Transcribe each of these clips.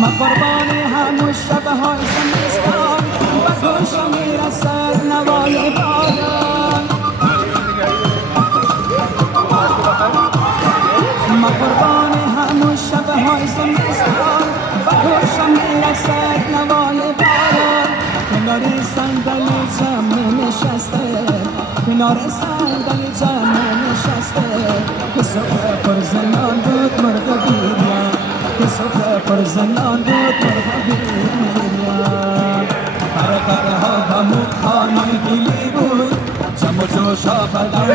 ما قربان همون شبهای زمستان به گوش میرسد نوای باران ما قربان همون شبهای زمستان به گوش میرسد نوای باران کنار صندلی جمع نشسته کنار صندلی جمع نشسته که صبح پر زنان بود مرغ بیریان که صبح پر زنان بود مرغ بیریان پرها و مخانه گلی بود جمع و جوش ها بدن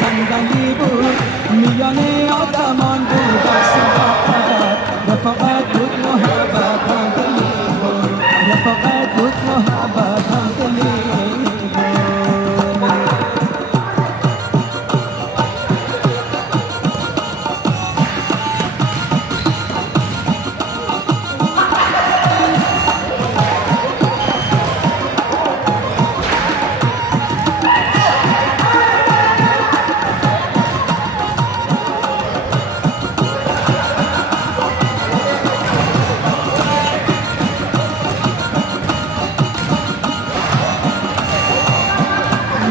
صندلی بود میان آدمان بود صداقت رفاقت بود محبت دلی بود رفاقت بود محبت دلی بود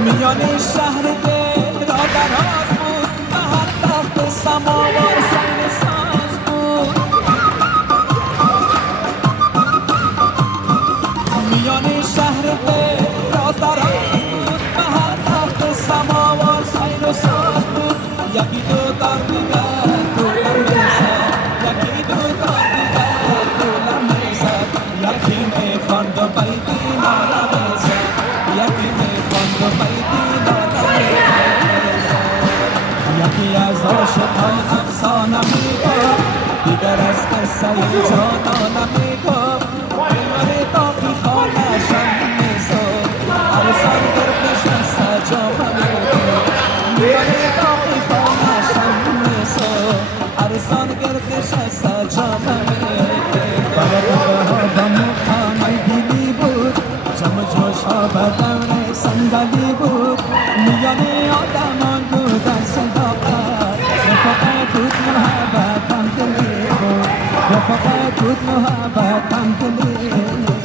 میان شهر دل را دراز بود و هر تخت سماوار سنگ ساز بود میان شهر دل را دراز بود و هر تخت سماوار سنگ و ساز بود یکی دو تا دیگر دولم میزد یکی دو تا دیگر دولم میزد یکی میخواند و بیتی نالا میزد یکی میخواند و بیتی یکی از عاشقان افسانه میگفت دیگر از قصه جانانه میگفت بیاره باقی خانه‌شان میزد عروسان گردش دست جامه میگفت بیاره باقی خانه‌شان میزد عروسان گردش دست جامه میگفت برادرها با مخانه گلی بود جمع جوش ها بدن صندلی بود میان آدمان بود از صداقت رفاقت بود محبت هم دلی بود رفاقت بود محبت هم دلی بود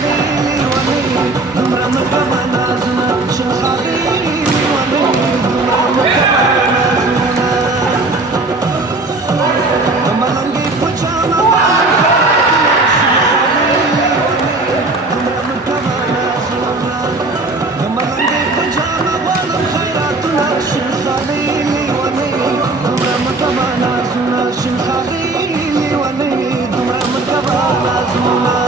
خليلي ولي عمره ما كمان أزنا شن خليلي ولي عمره ما كمان أزنا لما نلقي بجانا شن خليلي ولي عمره ما كمان أزنا لما نلقي بجانا ولا خيراتنا شن خليلي ولي عمره ما كمان أزنا شن خليلي ولي عمره ما كمان أزنا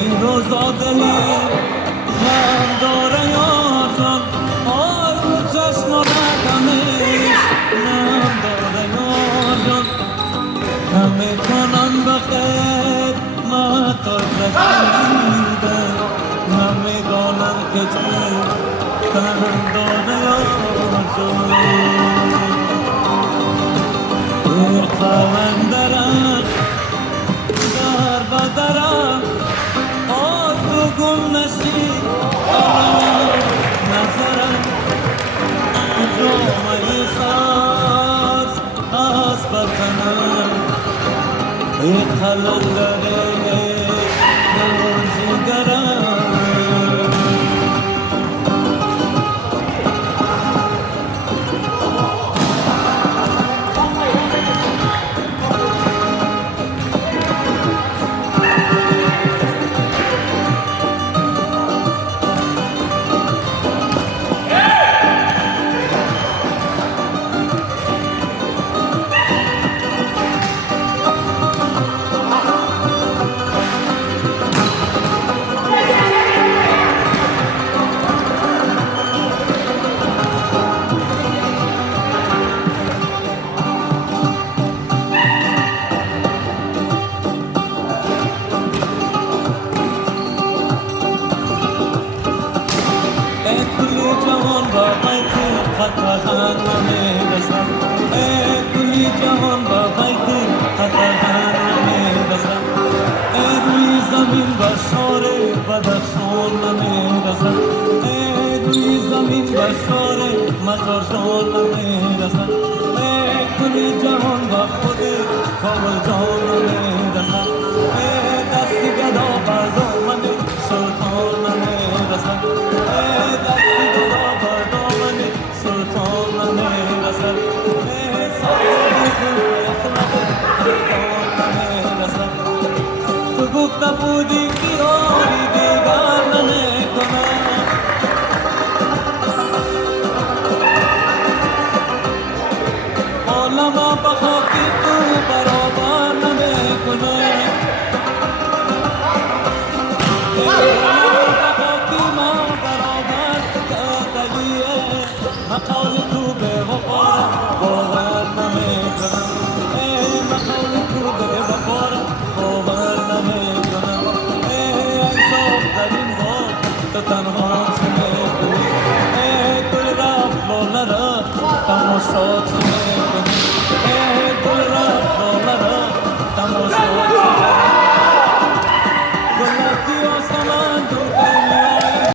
این روزا دلی غم داره یارم آرو چشم و ردمش نم داره یارم همه کنم به خدمت رسیدم نمیدانم که چه قدردان یار ای قلندرم در بدرم آرزو گم نشید نظرم جامعه ساز از بدنم ای قلندر جگرم خطاها نمیرسم ای گلی جهان با بیتی خطاها نمیرسم ای روی زمین با شور بدخشان نمیرسم ای روی زمین با شور مزارشان نمیرسم ای گلی جهان با خود کابل جان نمیرسم ای دستی گدا با دامن سلطان نمیرسم ای دستی گدا با دامن سلطان نمیرسم ای سالی گل نمیرسم تو گفته بودی که یاری دیگر نمیکنم عالما با خاکی تو برابر نمیکنم مقال تو به وفا باور نمیکنم ای مقال تو به وفا باور نمیکنم ای انصاف در این بار تو تنها میکنی ای گل رفت بالا را تماشات